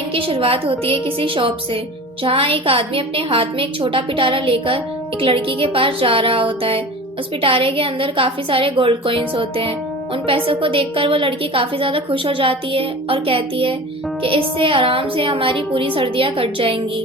Line की शुरुआत होती है किसी शॉप से, जहाँ एक आदमी अपने हाथ में एक छोटा पिटारा लेकर एक लड़की के पास जा रहा होता है। उस पिटारे के अंदर काफी सारे गोल्ड कॉइन्स होते हैं। उन पैसों को देखकर वो लड़की काफी ज्यादा खुश हो जाती है और कहती है कि इससे आराम से हमारी पूरी सर्दियां कट जाएंगी।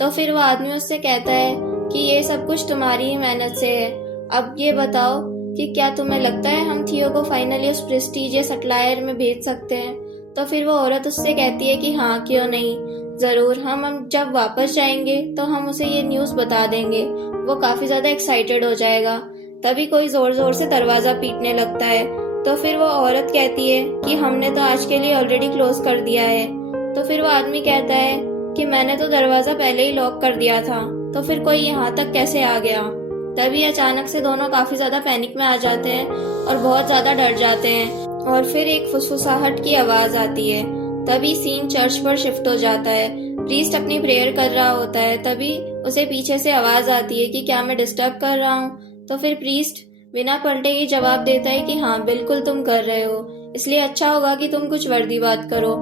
तो फिर वो आदमी उससे कहता है कि ये सब कुछ तुम्हारी ही मेहनत से है। अब ये बताओ कि क्या तुम्हें लगता है हम थियो को फाइनली उस प्रेस्टीजियस सप्लायर में भेज सकते हैं? तो फिर वो औरत उससे कहती है कि हाँ, क्यों नहीं, जरूर। हम जब वापस जाएंगे तो हम उसे ये न्यूज़ बता देंगे। वो काफी ज्यादा एक्साइटेड हो जाएगा। तभी कोई जोर जोर से दरवाजा पीटने लगता है। तो फिर वो औरत कहती है कि हमने तो आज के लिए ऑलरेडी क्लोज कर दिया है। तो फिर वो आदमी कहता है कि मैंने तो दरवाजा पहले ही लॉक कर दिया था, तो फिर कोई यहाँ तक कैसे आ गया? तभी अचानक से दोनों काफी ज्यादा पैनिक में आ जाते हैं और बहुत ज्यादा डर जाते हैं। और फिर एक फुसफुसाहट की आवाज आती है। तभी सीन चर्च पर शिफ्ट हो जाता है। प्रीस्ट अपनी प्रेयर कर रहा होता है। तभी उसे पीछे से आवाज आती है कि क्या मैं डिस्टर्ब कर रहा हूँ? तो फिर प्रीस्ट बिना पलटे ही जवाब देता है कि हाँ, बिल्कुल तुम कर रहे हो, इसलिए अच्छा होगा कि तुम कुछ वर्दी बात करो।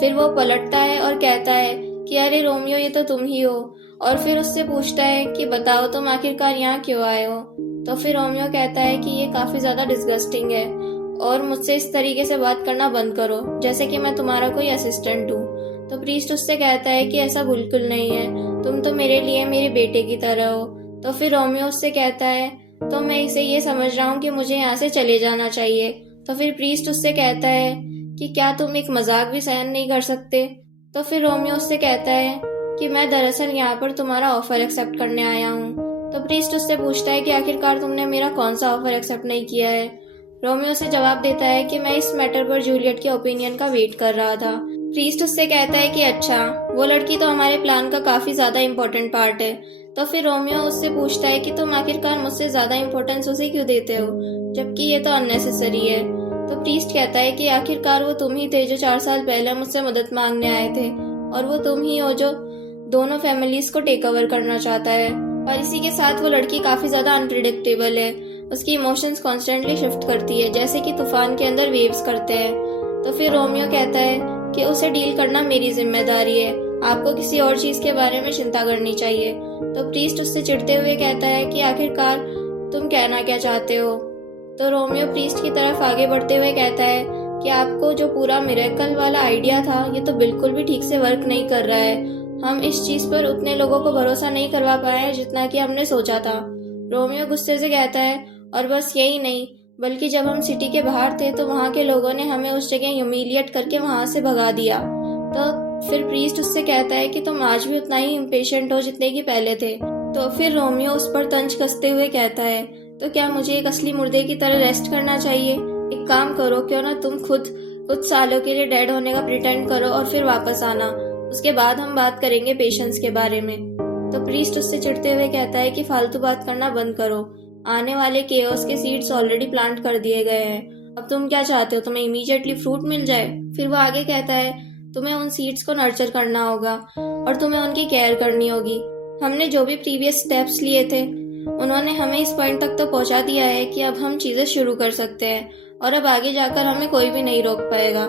फिर वो पलटता है और कहता है कि अरे रोमियो, ये तो तुम ही हो। और फिर उससे पूछता है कि बताओ तुम आखिरकार यहाँ क्यों आए हो? तो फिर रोमियो कहता है कि ये काफी ज्यादा डिस्गस्टिंग है और मुझसे इस तरीके से बात करना बंद करो, जैसे कि मैं तुम्हारा कोई असिस्टेंट हूँ। तो प्रीस्ट उससे कहता है कि ऐसा बिल्कुल नहीं है, तुम तो मेरे लिए मेरे बेटे की तरह हो। तो फिर रोमियो उससे कहता है तो मैं इसे ये समझ रहा हूँ कि मुझे यहाँ से चले जाना चाहिए। तो फिर प्रीस्ट उससे कहता है कि क्या तुम एक मजाक भी सहन नहीं कर सकते? तो फिर रोमियो उससे कहता है कि मैं दरअसल यहाँ पर तुम्हारा ऑफर एक्सेप्ट करने आया हूँ। तो प्रीस्ट उससे पूछता है कि आखिरकार तुमने मेरा कौन सा ऑफर एक्सेप्ट नहीं किया है? रोमियो से जवाब देता है कि मैं इस मैटर पर जूलियट के ओपिनियन का वेट कर रहा था। प्रीस्ट उससे कहता है कि अच्छा, वो लड़की तो हमारे प्लान का काफी ज्यादा इम्पोर्टेंट पार्ट है। तो फिर रोमियो उससे पूछता है कि तुम आखिरकार मुझसे ज्यादा इम्पोर्टेंस उसे क्यों देते हो, जबकि ये तो अननेसेसरी है। तो प्रीस्ट कहता है कि आखिरकार वो तुम ही थे जो 4 साल पहले मुझसे मदद मांगने आए थे, और वो तुम ही हो जो दोनों फैमिलीज को टेक ओवर करना चाहता है। और इसी के साथ वो लड़की काफी ज्यादा अनप्रिडिक्टेबल है। उसकी इमोशंस कॉन्स्टेंटली शिफ्ट करती है, जैसे कि तूफान के अंदर वेव्स करते हैं। तो फिर रोमियो कहता है कि उसे डील करना मेरी जिम्मेदारी है, आपको किसी और चीज के बारे में चिंता करनी चाहिए। तो प्रीस्ट उससे चिढ़ते हुए कहता है कि आखिरकार तुम कहना क्या चाहते हो? तो रोमियो प्रीस्ट की तरफ आगे बढ़ते हुए कहता है कि आपको जो पूरा मिरेकल वाला आइडिया था, ये तो बिल्कुल भी ठीक से वर्क नहीं कर रहा है। हम इस चीज पर उतने लोगों को भरोसा नहीं करवा पाए जितना कि हमने सोचा था। रोमियो गुस्से से कहता है और बस यही नहीं, बल्कि जब हम सिटी के बाहर थे तो वहाँ के लोगों ने हमें उस जगह ह्यूमिलिएट करके वहाँ से भगा दिया। तो फिर प्रीस्ट उससे कहता है कि तुम आज भी उतना ही इम्पेशेंट हो जितने की पहले थे। तो फिर रोमियो उस पर तंज कसते हुए कहता है तो क्या मुझे एक असली मुर्दे की तरह रेस्ट करना चाहिए? एक काम करो, क्यों ना तुम खुद कुछ सालों के लिए डेड होने का प्रिटेंड करो और फिर वापस आना, उसके बाद हम बात करेंगे पेशेंस के बारे में। तो प्रीस्ट उससे चिढ़ते हुए कहता है कि फालतू बात करना बंद करो, आने वाले केओस के सीड्स ऑलरेडी प्लांट कर दिए गए हैं। अब तुम क्या चाहते हो, तुम्हें इमीडिएटली फ्रूट मिल जाए? फिर वो आगे कहता है तुम्हें उन सीड्स को नर्चर करना होगा और तुम्हें उनकी केयर करनी होगी। हमने जो भी प्रीवियस स्टेप्स लिए थे उन्होंने हमें इस पॉइंट तक तो पहुंचा दिया है कि अब हम चीजें शुरू कर सकते हैं, और अब आगे जाकर हमें कोई भी नहीं रोक पाएगा।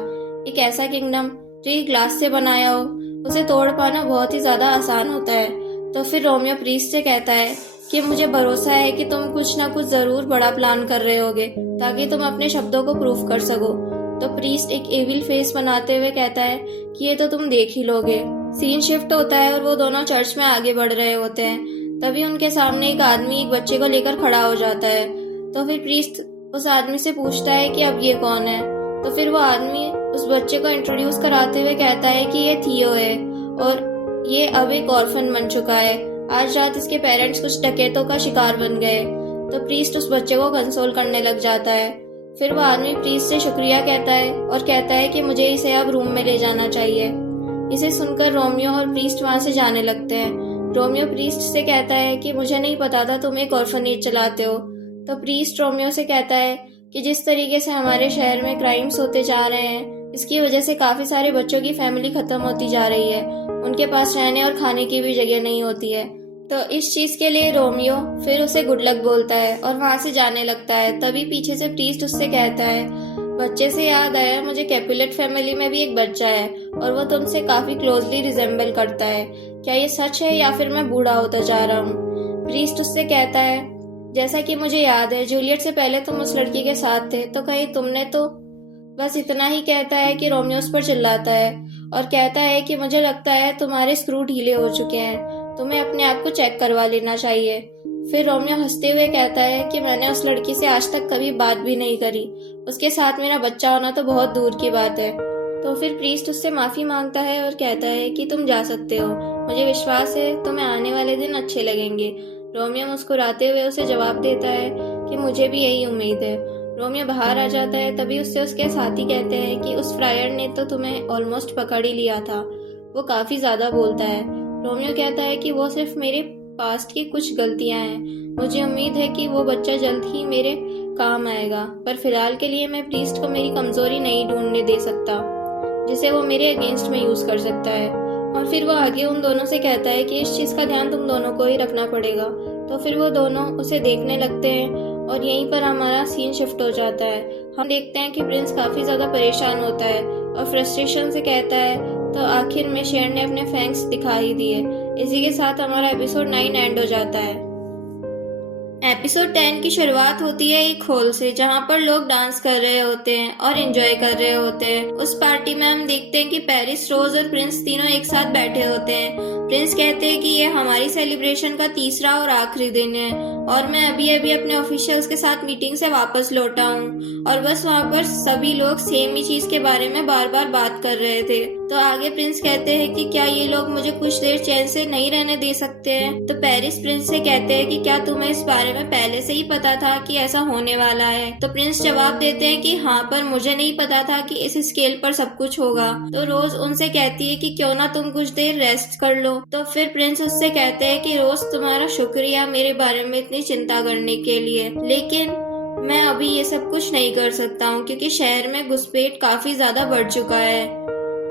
एक ऐसा किंगडम जो एक ग्लास से बनाया हो, उसे तोड़ पाना बहुत ही ज्यादा आसान होता है। तो फिर रोमियो प्रीस्ट से कहता है कि मुझे भरोसा है कि तुम कुछ ना कुछ जरूर बड़ा प्लान कर रहे होगे ताकि तुम अपने शब्दों को प्रूफ कर सको। तो प्रीस्ट एक एविल फेस बनाते हुए कहता है कि ये तो तुम देख ही लोगे। सीन शिफ्ट होता है और वो दोनों चर्च में आगे बढ़ रहे होते हैं। तभी उनके सामने एक आदमी एक बच्चे को लेकर खड़ा हो जाता है। तो फिर प्रीस्ट उस आदमी से पूछता है कि अब ये कौन है? तो फिर वो आदमी उस बच्चे को इंट्रोड्यूस कराते हुए कहता है कि ये थियो है और ये अब एक ऑर्फन बन चुका है। आज रात इसके पेरेंट्स कुछ डकैतों का शिकार बन गए। तो प्रीस्ट उस बच्चे को कंसोल करने लग जाता है। फिर वो आदमी प्रीस्ट से शुक्रिया कहता है और कहता है कि मुझे इसे अब रूम में ले जाना चाहिए। इसे सुनकर रोमियो और प्रीस्ट वहाँ से जाने लगते हैं। रोमियो प्रीस्ट से कहता है कि मुझे नहीं पता था तुम एक ऑर्फनेज चलाते हो। तो प्रीस्ट रोमियो से कहता है कि जिस तरीके से हमारे शहर में क्राइम्स होते जा रहे हैं, इसकी वजह से काफी सारे बच्चों की फैमिली खत्म होती जा रही है, उनके पास रहने और खाने की भी जगह नहीं होती है। तो इस चीज के लिए रोमियो फिर उसे गुड लक बोलता है और वहां से जाने लगता है। तभी पीछे से प्रीस्ट उससे कहता है बच्चे से याद आया, मुझे कैपुलेट फैमिली में भी एक बच्चा है और वो तुमसे काफी क्लोजली रिजेंबल करता है। क्या ये सच है या फिर मैं बूढ़ा होता जा रहा हूँ? प्रीस्ट उससे कहता है, जैसा कि मुझे याद है जूलियट से पहले तुम उस लड़की के साथ थे, तो कहीं तुमने तो बस इतना ही कहता है कि रोमियो उस पर चिल्लाता है और कहता है कि मुझे लगता है तुम्हारे स्क्रू ढीले हो चुके हैं, तुम्हें अपने आप को चेक करवा लेना चाहिए। फिर रोमियो हंसते हुए कहता है कि मैंने उस लड़की से आज तक कभी बात भी नहीं करी, उसके साथ मेरा बच्चा होना तो बहुत दूर की बात है। तो फिर प्रीस्ट उससे माफी मांगता है और कहता है कि तुम जा सकते हो, मुझे विश्वास है तुम्हें आने वाले दिन अच्छे लगेंगे। रोमियो मुस्कुराते हुए उसे जवाब देता है कि मुझे भी यही उम्मीद है। रोमियो बाहर आ जाता है, तभी उससे उसके साथी कहते हैं कि उस फ्रायर ने तो तुम्हें ऑलमोस्ट पकड़ ही लिया था, वो काफी ज्यादा बोलता है। रोमियो कहता है कि वो सिर्फ मेरे पास्ट की कुछ गलतियां हैं, मुझे उम्मीद है कि वो बच्चा जल्द ही मेरे काम आएगा, पर फिलहाल के लिए मैं प्रीस्ट को मेरी कमजोरी नहीं ढूंढने दे सकता जिसे वो मेरे अगेंस्ट में यूज कर सकता है। और फिर वो आगे उन दोनों से कहता है कि इस चीज का ध्यान तुम दोनों को ही रखना पड़ेगा। तो फिर वो दोनों उसे देखने लगते हैं और यहीं पर हमारा सीन शिफ्ट हो जाता है। हम देखते हैं कि प्रिंस काफी ज्यादा परेशान होता है और फ्रस्ट्रेशन से कहता है, तो आखिर में शेर ने अपने फैंक्स दिखा ही दिए। इसी के साथ हमारा एपिसोड 9 एंड हो जाता है। एपिसोड 10 की शुरुआत होती है एक हॉल से, जहाँ पर लोग डांस कर रहे होते हैं और एंजॉय कर रहे होते हैं। उस पार्टी में हम देखते हैं कि पेरिस, रोज और प्रिंस तीनों एक साथ बैठे होते हैं। प्रिंस कहते हैं कि ये हमारी सेलिब्रेशन का तीसरा और आखिरी दिन है और मैं अभी अभी अपने ऑफिशियल्स के साथ मीटिंग से वापस लौटा हूँ और बस वहाँ पर सभी लोग सेम ही चीज के बारे में बार बार बात कर रहे थे। तो आगे प्रिंस कहते हैं कि क्या ये लोग मुझे कुछ देर चैन से नहीं रहने दे सकते हैं? तो पेरिस प्रिंस से कहते हैं कि क्या तुम्हें इस बारे में पहले से ही पता था कि ऐसा होने वाला है? तो प्रिंस जवाब देते हैं कि हाँ, पर मुझे नहीं पता था कि इस स्केल पर सब कुछ होगा। तो रोज उनसे कहती है कि क्यों ना तुम कुछ देर रेस्ट कर लो। तो फिर प्रिंस उससे कहते हैं कि रोज तुम्हारा शुक्रिया मेरे बारे में इतनी चिंता करने के लिए, लेकिन मैं अभी ये सब कुछ नहीं कर सकता हूँ क्योंकि शहर में घुसपैठ काफी ज्यादा बढ़ चुका है।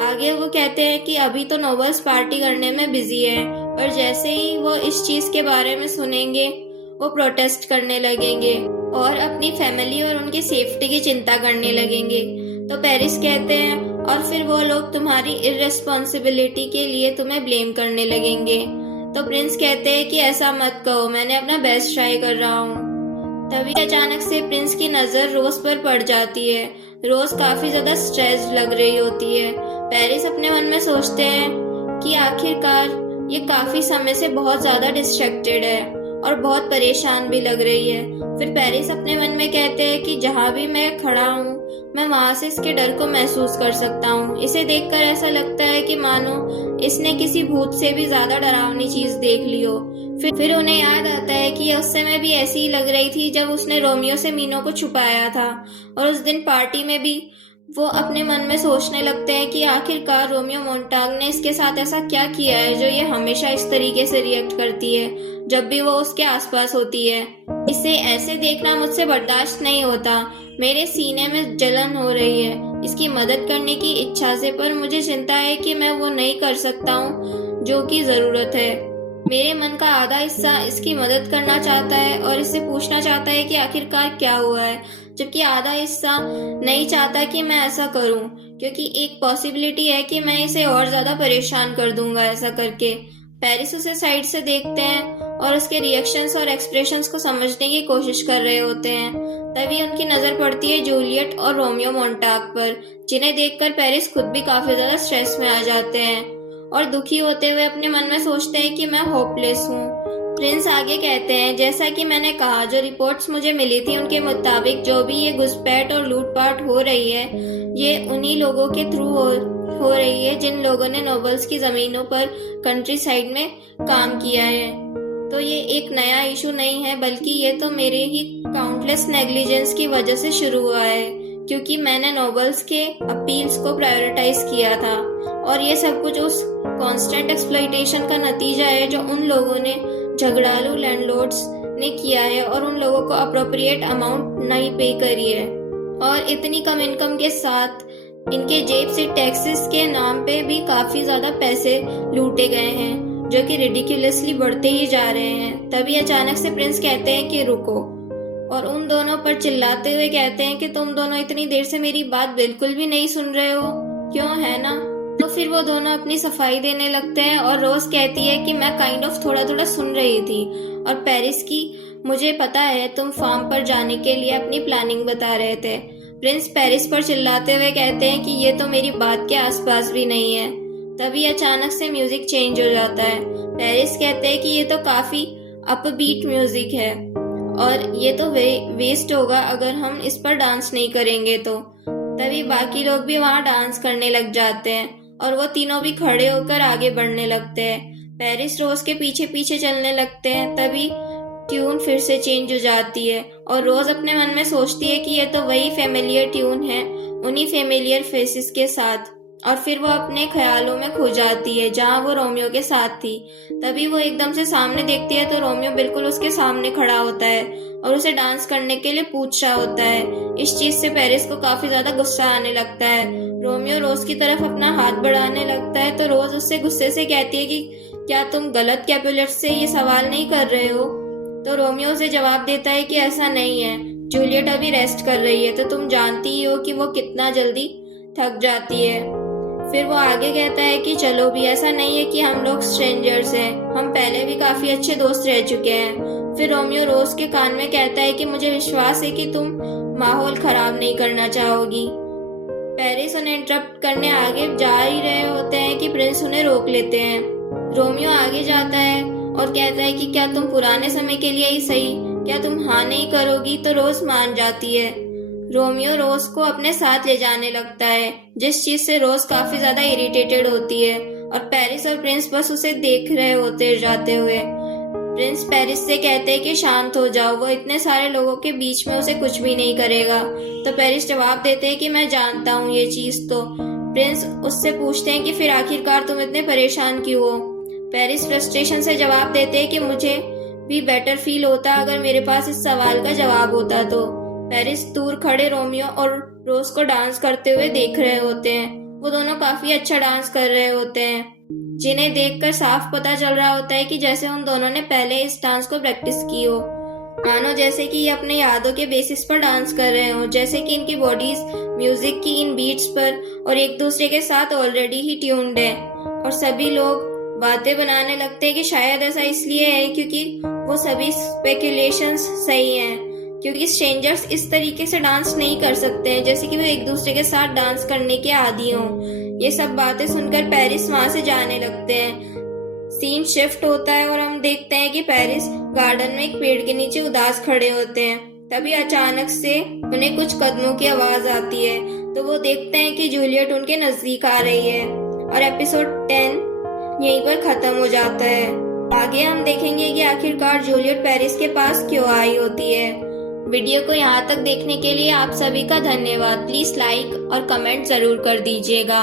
आगे वो कहते हैं कि अभी तो नोबल्स पार्टी करने में बिजी है, पर जैसे ही वो इस चीज के बारे में सुनेंगे वो प्रोटेस्ट करने लगेंगे और अपनी फैमिली और उनकी सेफ्टी की चिंता करने लगेंगे। तो पेरिस कहते हैं और फिर वो लोग तुम्हारी इररेस्पॉन्सिबिलिटी के लिए तुम्हें ब्लेम करने लगेंगे। तो प्रिंस कहते हैं कि ऐसा मत कहो, मैंने अपना बेस्ट ट्राई कर रहा हूँ। तभी अचानक से प्रिंस की नजर रोज पर पड़ जाती है। रोज काफी ज्यादा स्ट्रेस्ड लग रही होती है। पेरिस अपने मन में सोचते हैं कि आखिरकार ये काफी समय से बहुत ज्यादा डिस्ट्रैक्टेड है और बहुत परेशान भी लग रही है। फिर पेरिस अपने मन में कहते हैं कि जहाँ भी मैं खड़ा हूँ मैं वहां से इसके डर को महसूस कर सकता हूँ। इसे देखकर ऐसा लगता है कि मानो इसने किसी भूत से भी ज्यादा डरावनी चीज देख ली हो। फिर उन्हें याद आता है कि उस समय भी ऐसी ही लग रही थी जब उसने रोमियो से मीनो को छुपाया था, और उस दिन पार्टी में भी वो अपने मन में सोचने लगते हैं कि आखिरकार रोमियो मोंटाग ने इसके साथ ऐसा क्या किया है जो ये हमेशा इस तरीके से रिएक्ट करती है जब भी वो उसके आसपास होती है। इसे ऐसे देखना मुझसे बर्दाश्त नहीं होता, मेरे सीने में जलन हो रही है इसकी मदद करने की इच्छा से, पर मुझे चिंता है कि मैं वो नहीं कर सकता हूँ जो कि जरूरत है। मेरे मन का आधा हिस्सा इसकी मदद करना चाहता है और इससे पूछना चाहता है कि आखिरकार क्या हुआ है, जबकि आधा हिस्सा नहीं चाहता कि मैं ऐसा करूं, क्योंकि एक पॉसिबिलिटी है कि मैं इसे और ज्यादा परेशान कर दूंगा ऐसा करके। पेरिस उसे साइड से देखते हैं और उसके रिएक्शंस और एक्सप्रेशंस को समझने की कोशिश कर रहे होते हैं। तभी उनकी नजर पड़ती है जूलियट और रोमियो मोंटाग पर, जिन्हें देखकर पेरिस खुद भी काफी ज्यादा स्ट्रेस में आ जाते हैं और दुखी होते हुए अपने मन में सोचते हैं कि मैं होपलेस हूँ। प्रिंस आगे कहते हैं, जैसा कि मैंने कहा, जो रिपोर्ट्स मुझे मिली थी उनके मुताबिक जो भी ये घुसपैठ और लूटपाट हो रही है ये उन्हीं लोगों के थ्रू हो रही है जिन लोगों ने नोबल्स की जमीनों पर कंट्री साइड में काम किया है। तो ये एक नया इशू नहीं है, बल्कि ये तो मेरे ही काउंटलेस नेग्लिजेंस की वजह से शुरू हुआ है, क्योंकि मैंने नोबल्स के अपील्स को प्रायोरिटाइज किया था और ये सब कुछ उस कांस्टेंट एक्सप्लॉइटेशन का नतीजा है जो उन लोगों ने, झगड़ालू लैंडलॉर्ड्स ने किया है और उन लोगों को अप्रोप्रिएट अमाउंट नहीं पे करी है, और इतनी कम इनकम के साथ इनके जेब से टैक्सेस के नाम पे भी काफी ज्यादा पैसे लूटे गए हैं जो कि रिडिकुलसली बढ़ते ही जा रहे हैं। तभी अचानक से प्रिंस कहते हैं कि रुको, और उन दोनों पर चिल्लाते हुए कहते हैं कि तुम दोनों इतनी देर से मेरी बात बिल्कुल भी नहीं सुन रहे हो, क्यों है ना। तो फिर वो दोनों अपनी सफाई देने लगते हैं और रोज कहती है कि मैं काइंड ऑफ थोड़ा थोड़ा सुन रही थी। और पेरिस की, मुझे पता है तुम फार्म पर जाने के लिए अपनी प्लानिंग बता रहे थे। प्रिंस पेरिस पर चिल्लाते हुए कहते हैं कि ये तो मेरी बात के आसपास भी नहीं है। तभी अचानक से म्यूजिक चेंज हो जाता है। पेरिस कहते हैं कि ये तो काफी अपबीट म्यूजिक है और ये तो वेस्ट होगा अगर हम इस पर डांस नहीं करेंगे तो। तभी बाकी लोग भी वहाँ डांस करने लग जाते हैं और वो तीनों भी खड़े होकर आगे बढ़ने लगते हैं। पेरिस रोज के पीछे पीछे चलने लगते हैं। तभी ट्यून फिर से चेंज हो जाती है और रोज अपने मन में सोचती है कि ये तो वही फेमिलियर ट्यून है, उन्हीं फेमिलियर फेसेस के साथ। और फिर वो अपने ख्यालों में खो जाती है जहाँ वो रोमियो के साथ थी। तभी वो एकदम से सामने देखती है तो रोमियो बिल्कुल उसके सामने खड़ा होता है और उसे डांस करने के लिए पूछ रहा होता है। इस चीज से पेरिस को काफी ज्यादा गुस्सा आने लगता है। रोमियो रोज की तरफ अपना हाथ बढ़ाने लगता है तो रोज उससे गुस्से से कहती है कि क्या तुम गलत कैपुलेट से ये सवाल नहीं कर रहे हो। तो रोमियो उसे जवाब देता है कि ऐसा नहीं है, जूलियट अभी रेस्ट कर रही है, तो तुम जानती ही हो कि वो कितना जल्दी थक जाती है। फिर वो आगे कहता है कि चलो भी, ऐसा नहीं है कि हम लोग स्ट्रेंजर्स हैं, हम पहले भी काफी अच्छे दोस्त रह चुके हैं। फिर रोमियो रोज के कान में कहता है कि मुझे विश्वास है कि तुम माहौल खराब नहीं करना चाहोगी। पेरिस उन्हें इंटरप्ट करने आगे जा ही रहे होते हैं कि प्रिंस उन्हें रोक लेते हैं। रोमियो आगे जाता है और कहता है कि क्या तुम पुराने समय के लिए ही सही, क्या तुम हाँ नहीं करोगी। तो रोज मान जाती है। रोमियो रोज को अपने साथ ले जाने लगता है, जिस चीज से रोज काफी ज्यादा इरिटेटेड होती है और पेरिस और प्रिंस बस उसे देख रहे होते जाते हुए। प्रिंस पेरिस से कहते हैं कि शांत हो जाओ, वो इतने सारे लोगों के बीच में उसे कुछ भी नहीं करेगा। तो पेरिस जवाब देते हैं कि मैं जानता हूँ ये चीज तो। प्रिंस उससे पूछते हैं कि फिर आखिरकार तुम इतने परेशान क्यों हो। पेरिस फ्रस्ट्रेशन से जवाब देते हैं कि मुझे भी बेटर फील होता अगर मेरे पास इस सवाल का जवाब होता तो। पेरिस दूर खड़े रोमियो और रोज को डांस करते हुए देख रहे होते हैं। वो दोनों काफी अच्छा डांस कर रहे होते हैं, जिन्हें देखकर साफ पता चल रहा होता है कि जैसे उन दोनों ने पहले इस डांस को प्रैक्टिस की हो, मानो जैसे कि ये अपने यादों के बेसिस पर डांस कर रहे हो, जैसे कि इनकी बॉडीज म्यूजिक की इन बीट्स पर और एक दूसरे के साथ ऑलरेडी ही ट्यून्ड है। और सभी लोग बातें बनाने लगते हैं कि शायद ऐसा इसलिए है क्योंकि वो सभी स्पेकुलेशंस सही हैं, क्योंकि स्ट्रेंजर्स इस तरीके से डांस नहीं कर सकते हैं जैसे कि वो एक दूसरे के साथ डांस करने के आदी हों। ये सब बातें सुनकर पेरिस वहां से जाने लगते हैं। सीन शिफ्ट होता है और हम देखते हैं कि पेरिस गार्डन में एक पेड़ के नीचे उदास खड़े होते हैं। तभी अचानक से उन्हें कुछ कदमों की आवाज आती है, तो वो देखते हैं कि जूलियट उनके नजदीक आ रही है। और एपिसोड 10 यहीं पर खत्म हो जाता है। आगे हम देखेंगे कि आखिरकार जूलियट पेरिस के पास क्यों आई होती है। वीडियो को यहाँ तक देखने के लिए आप सभी का धन्यवाद। प्लीज लाइक और कमेंट जरूर कर दीजिएगा।